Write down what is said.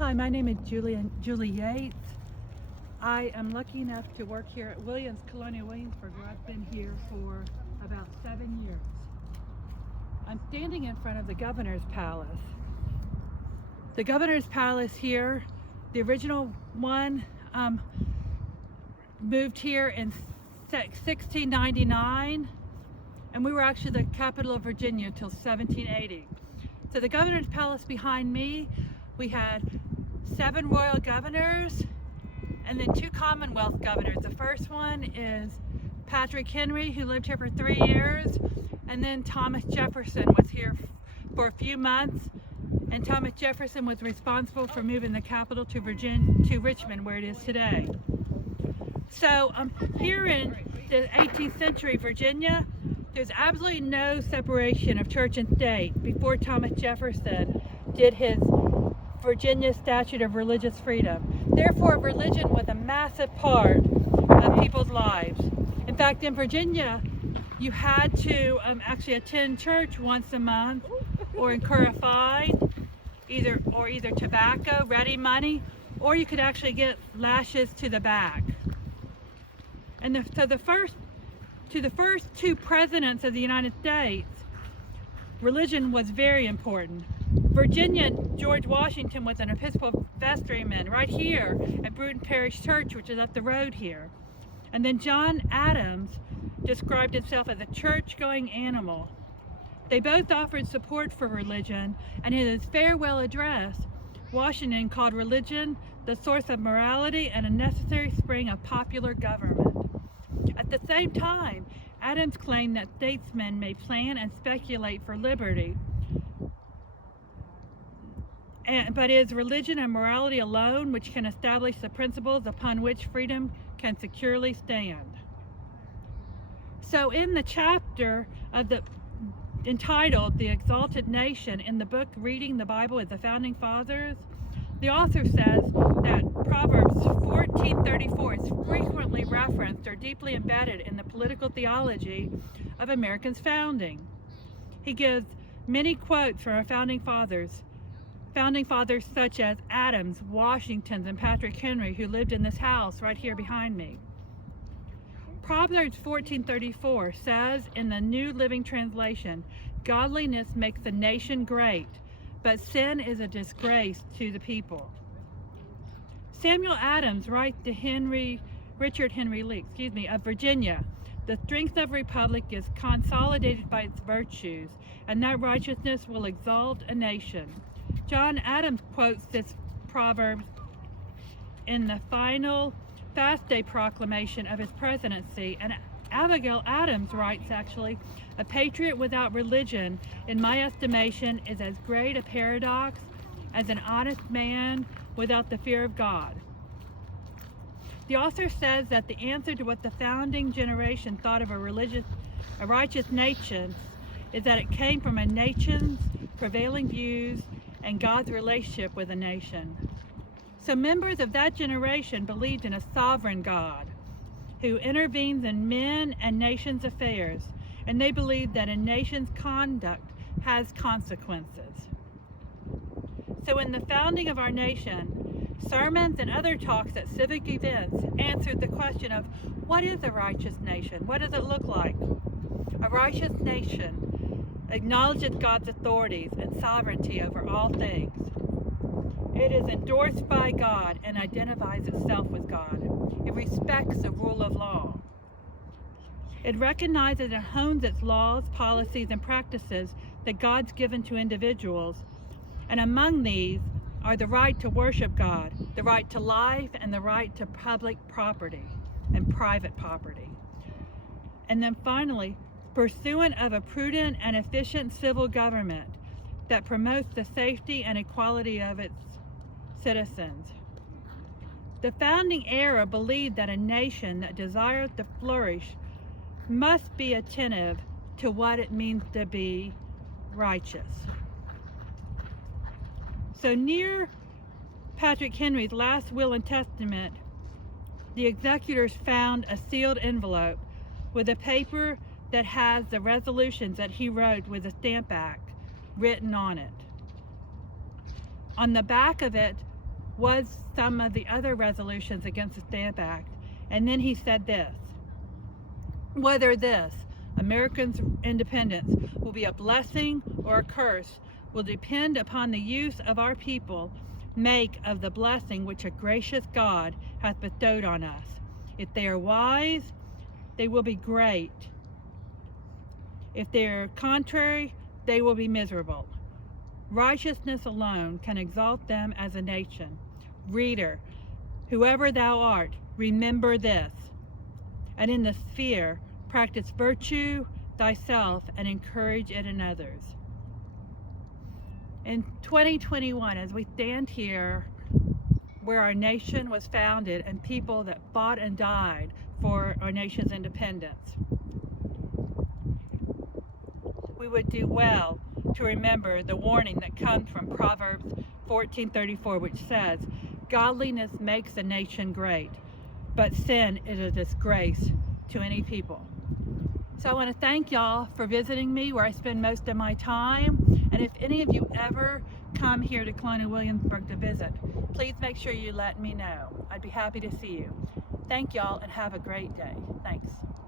Hi, my name is Julie Yates. I am lucky enough to work here at Colonial Williamsburg, where I've been here for about 7 years. I'm standing in front of the Governor's Palace. The Governor's Palace here, the original one, moved here in 1699, and we were actually the capital of Virginia until 1780. So the Governor's Palace behind me, we had 7 royal governors and then 2 Commonwealth governors. The first one is Patrick Henry, who lived here for 3 years, and then Thomas Jefferson was here for a few months, and Thomas Jefferson was responsible for moving the capital to Richmond, where it is today. So here in the 18th century Virginia, there's absolutely no separation of church and state before Thomas Jefferson did his Virginia Statute of Religious Freedom. Therefore, religion was a massive part of people's lives. In fact, in Virginia, you had to actually attend church once a month or incur a fine, either tobacco, ready money, or you could actually get lashes to the back. And to the first 2 presidents of the United States, religion was very important. Virginia, George Washington was an Episcopal vestryman right here at Bruton Parish Church, which is up the road here. And then John Adams described himself as a church-going animal. They both offered support for religion, and in his farewell address, Washington called religion the source of morality and a necessary spring of popular government. At the same time, Adams claimed that statesmen may plan and speculate for liberty, but it is religion and morality alone which can establish the principles upon which freedom can securely stand. So in the chapter entitled The Exalted Nation in the book Reading the Bible with the Founding Fathers, the author says that Proverbs 14:34 is frequently referenced or deeply embedded in the political theology of America's founding. He gives many quotes from our founding fathers such as Adams, Washington, and Patrick Henry, who lived in this house right here behind me. Proverbs 14:34 says in the New Living Translation, "Godliness makes the nation great, but sin is a disgrace to the people." Samuel Adams writes to Richard Henry Lee, of Virginia, "The strength of a republic is consolidated by its virtues, and that righteousness will exalt a nation." John Adams quotes this proverb in the final Fast Day proclamation of his presidency, and Abigail Adams writes actually, "A patriot without religion, in my estimation, is as great a paradox as an honest man without the fear of God." The author says that the answer to what the founding generation thought of a righteous nation is that it came from a nation's prevailing views and God's relationship with a nation. So members of that generation believed in a sovereign God who intervenes in men and nations' affairs, and they believed that a nation's conduct has consequences. So in the founding of our nation, sermons and other talks at civic events answered the question of, what is a righteous nation? What does it look like? A righteous nation acknowledges God's authorities and sovereignty over all things. It is endorsed by God and identifies itself with God. It respects the rule of law. It recognizes and hones its laws, policies, and practices that God's given to individuals. And among these are the right to worship God, the right to life, and the right to public property and private property. And then finally, pursuant of a prudent and efficient civil government that promotes the safety and equality of its citizens. The founding era believed that a nation that desires to flourish must be attentive to what it means to be righteous. So near Patrick Henry's last will and testament, the executors found a sealed envelope with a paper that has the resolutions that he wrote with the Stamp Act written on it. On the back of it was some of the other resolutions against the Stamp Act. And then he said this: whether this, Americans' independence, will be a blessing or a curse will depend upon the use of our people make of the blessing which a gracious God hath bestowed on us. If they are wise, they will be great. If they are contrary, they will be miserable. Righteousness alone can exalt them as a nation. Reader, whoever thou art, remember this, and in the sphere practice virtue thyself and encourage it in others. In 2021, as we stand here where our nation was founded and people that fought and died for our nation's independence, we would do well to remember the warning that comes from Proverbs 14:34, which says, godliness makes a nation great, but sin is a disgrace to any people. So I want to thank y'all for visiting me where I spend most of my time. And if any of you ever come here to Colonial Williamsburg to visit, please make sure you let me know. I'd be happy to see you. Thank y'all and have a great day. Thanks.